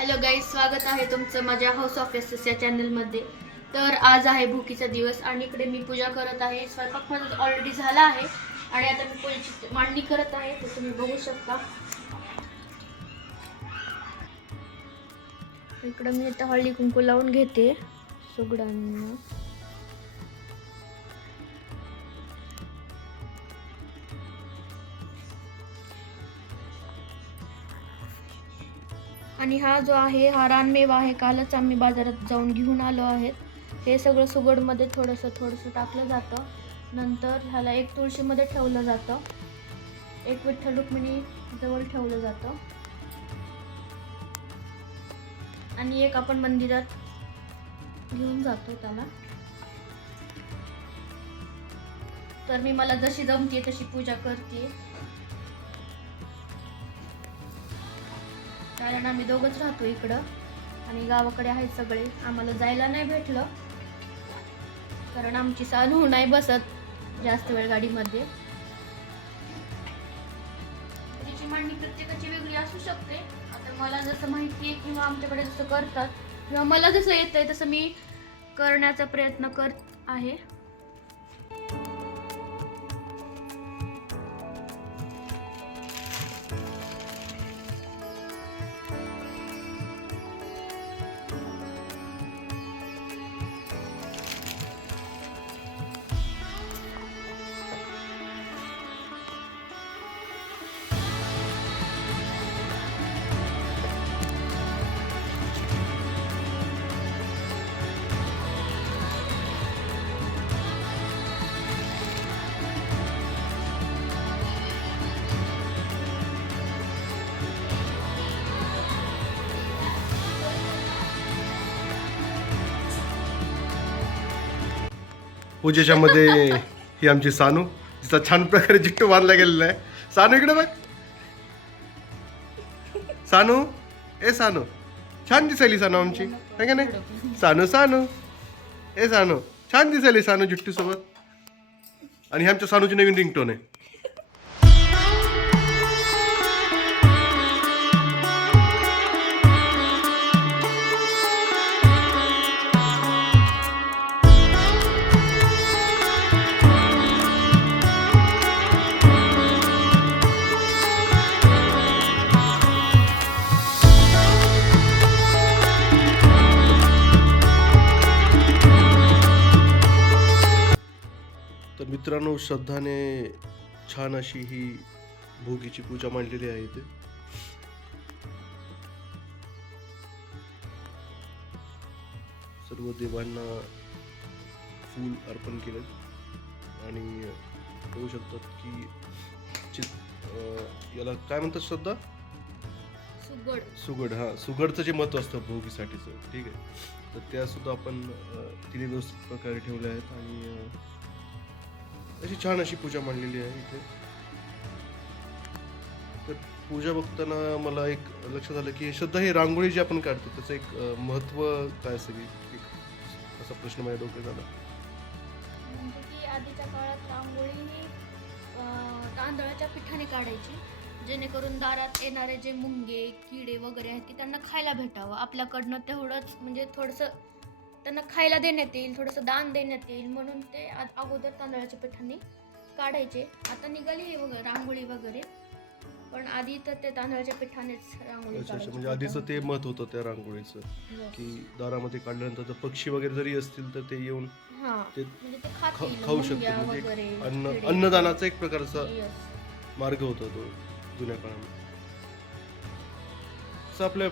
Hello guys, स्वागत आहे तुमचं माझ्या हाऊस ऑफ एस या चॅनलमध्ये. तर आज आहे भुकीचा दिवस आणि इकडे मी पूजा करत आहे. स्वयंपाक माझा ऑलरेडी झाला आहे आणि आता मी पूजेची मांडणी करत आहे, ते तुम्ही बघू शकता. इकडं मी आता हळदी कुंकू लावून घेते सुगडांना. आणि हा जो आहे हा रानमेवा आहे, कालच आम्ही बाजारात जाऊन घेऊन आलो आहेत. हे सगळं सुगडमध्ये थोडंसं टाकलं जातं. नंतर ह्याला एक तुळशीमध्ये ठेवलं जातं, एक विठ्ठल रुक्मिणी जवळ ठेवलं जातं आणि एक आपण मंदिरात घेऊन जातो त्याला. तर मी मला जशी जमते तशी पूजा करते, कारण आम्ही दोघंच राहतो इकडं आणि गावाकडे आहेत सगळे. आम्हाला जायला नाही भेटलं कारण आमची सानू नाही बसत जास्त वेळ गाडीमध्ये. तिची मांडणी प्रत्येकाची वेगळी असू शकते. आता मला जसं माहिती आहे किंवा आमच्याकडे जसं करतात किंवा मला जसं येतंय तसं मी करण्याचा प्रयत्न करत आहे. पूजेच्या मध्ये ही आमची सानू, जिचा छान प्रकारे जिट्टू बांधला गेलेला आहे. सानू इकडे बघ. सानू, ए सानू, छान दिसायली सानू आमची, है का नाही? सानू सानू, ए सानू, छान दिसायली सानू जिट्टू सोबत. आणि ही आमच्या सानूची नवीन रिंगटोन आहे. तर मित्रांनो, श्रद्धाने छान अशी ही भोगीची पूजा मांडलेली आहे इथे. सर्व देवांना फूल अर्पण केलं आणि बघू शकतात की याला काय म्हणतात श्रद्धा? सुगड. सुगड. हा, सुगडचं जे महत्व असतं भोगीसाठीचं, ठीक आहे. तर त्या सुद्धा आपण तिने व्यवस्थित प्रकारे ठेवल्या आहेत आणि अशी छान अशी पूजा मांडलेली आहे इथे. तर पूजा बघताना मला एक लक्षात आलं की श्रद्धा, ही रांगोळी जी आपण काढतो त्याचं एक महत्व काय असेल, एक असा प्रश्न माझ्या डोक्यात आला. म्हणजे की आधीच्या काळात रांगोळी ही तांदळाच्या पिठाने काढायची, जेणेकरून दारात येणारे जे मुंगे किडे वगैरे आहेत की त्यांना खायला भेटावं. आपल्याकडनं तेवढंच म्हणजे थोडंसं त्यांना खायला देण्यात येईल, थोडंसं दान देण्यात येईल म्हणून ते अगोदर तांदळाच्या पिठाने काढायचे. आता निघाली हे वगैरे रांगोळी वगैरे, पण आधी तर ते तांदळाच्या पिठानेच रांगोळी अच्छा, काढायची. म्हणजे आधीचं ते महत्व होतं त्या रांगोळीचं, की दारामध्ये काढल्यानंतर जर पक्षी वगैरे जरी असतील तर ते येऊन ते म्हणजे ते खातील, खाऊ शकतात. मुंग्या म्हणजे वगैरे, एक किडे. अन्नदानाचा एक प्रकारचा Yes. मार्ग होता तो जुन्या काळामध्ये. असं आपल्या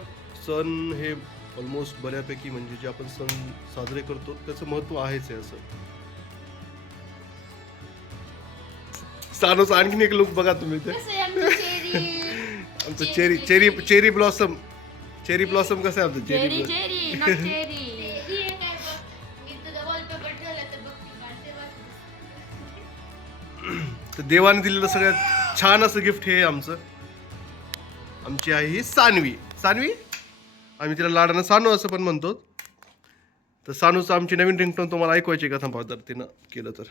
सण हे ऑलमोस्ट बऱ्यापैकी म्हणजे जे आपण सण साजरे करतो त्याचं महत्व आहेच आहे. असं सानूचा आणखीन एक लुक बघा तुम्ही ते. कसं आहे आमची चेरी? आमचं cherry cherry cherry blossom. Cherry blossom कसं आहे आमचं cherry cherry blossom? Cherry not cherry. मी तुझा वॉलपेपर ठेवला तर बघ ती तर देवाने दिलेलं सगळ्यात छान असं गिफ्ट हे आमचं. आमची आई ही सानवी. सानवी, आम्ही तिला लाडानं सानू असं पण म्हणतो. तर सानूचं आमची नवीन रिंगटोन तुम्हाला ऐकवायची का? थांबा, जर तिनं केलं तर.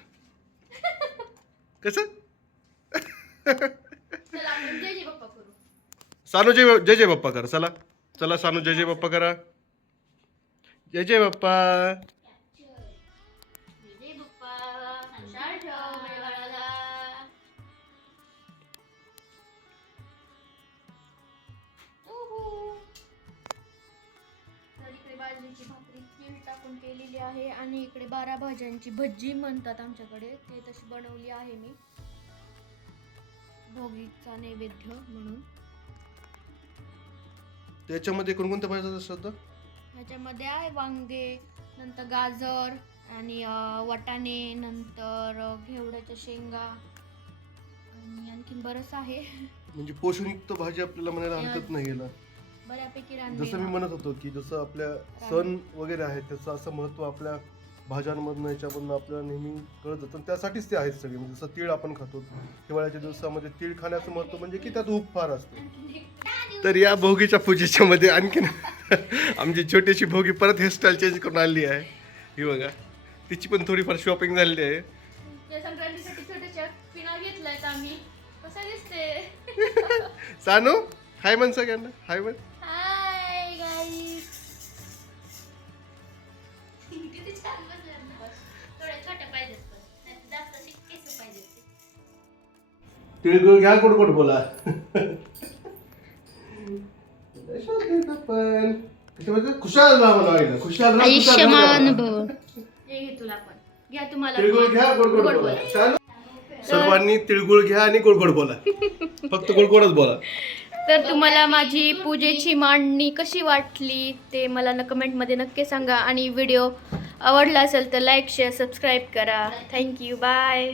कसं? चला आपण जय जय बाप्पा करू. सानू जय जय जय बाप्पा कर. चला चला सानू जय जय बाप्पा करा. जय जय बाप्पा. जय बाप्पा. शाळ ठेव माझ्या बाळाला. तर इकडे बाजरीची भाकरी तीळ टाकून केलेली आहे आणि इकडे 12 भाज्यांची भज्जी म्हणतात आमच्याकडे, ते तशी बनवली आहे मी भोगीचा नैवेद्य म्हणून. त्याच्यामध्ये कोणकोणत्या भाज्या असतात? ह्याच्यामध्ये आहे वांगे, नंतर गाजर आणि वाटाणे, नंतर घेवड्याच्या शेंगा आणि आणखीन बरंच आहे. म्हणजे पोषणयुक्त भाजी आपल्याला म्हणायला हरकत नाही याला. बऱ्यापैकी जसं रानमेवा. मी म्हणत होतो की जसं आपल्या सण वगैरे आहेत त्याचं असं महत्त्व आपल्या भाज्यांमधनं याच्यामधनं आपल्याला नेहमी कळत जातं. त्यासाठीच ते आहेत सगळे. म्हणजे जसं तीळ आपण खातो, हिवाळ्याच्या दिवसामध्ये तीळ खाण्याचं महत्त्व म्हणजे की त्यात ऊब फार असते. तर या भोगीच्या पूजेच्या मध्ये आणखीन आमची छोटीशी भोगी परत हेअरस्टाईल चेंज करून आली आहे. ही बघा, तिची पण थोडीफार शॉपिंग झालेली आहे. या संक्रांतीसाठी छोट्याशा पिना घेतलायत आम्ही. कसा दिसते? सानू हाय म्हण सगळ्यांना. हाय म्हण. Hi guys. किती छान बसल्यात ना. थोड्या छोट्या पाहिजेत पण. नाहीतर जास्त अशी केस पाहिजेत. तिळगुळ घ्या, गोड गोड बोला. खुशाल राहा म्हणायला. खुशाल राहा. आयुष्यमान भव. हे घे तुला पण. घ्या तुम्हाला. तिळगुळ घ्या, गोड गोड बोला. चालू. सर्वांनी तिळगुळ घ्या आणि गोड गोड बोला. फक्त गोड गोडच बोला. तर तुम्हाला माझी पूजेची मांडणी कशी वाटली ते मला कमेंटमध्ये नक्की सांगा आणि व्हिडिओ आवडला असेल तर लाईक शेअर सबस्क्राईब करा. थँक्यू. बाय.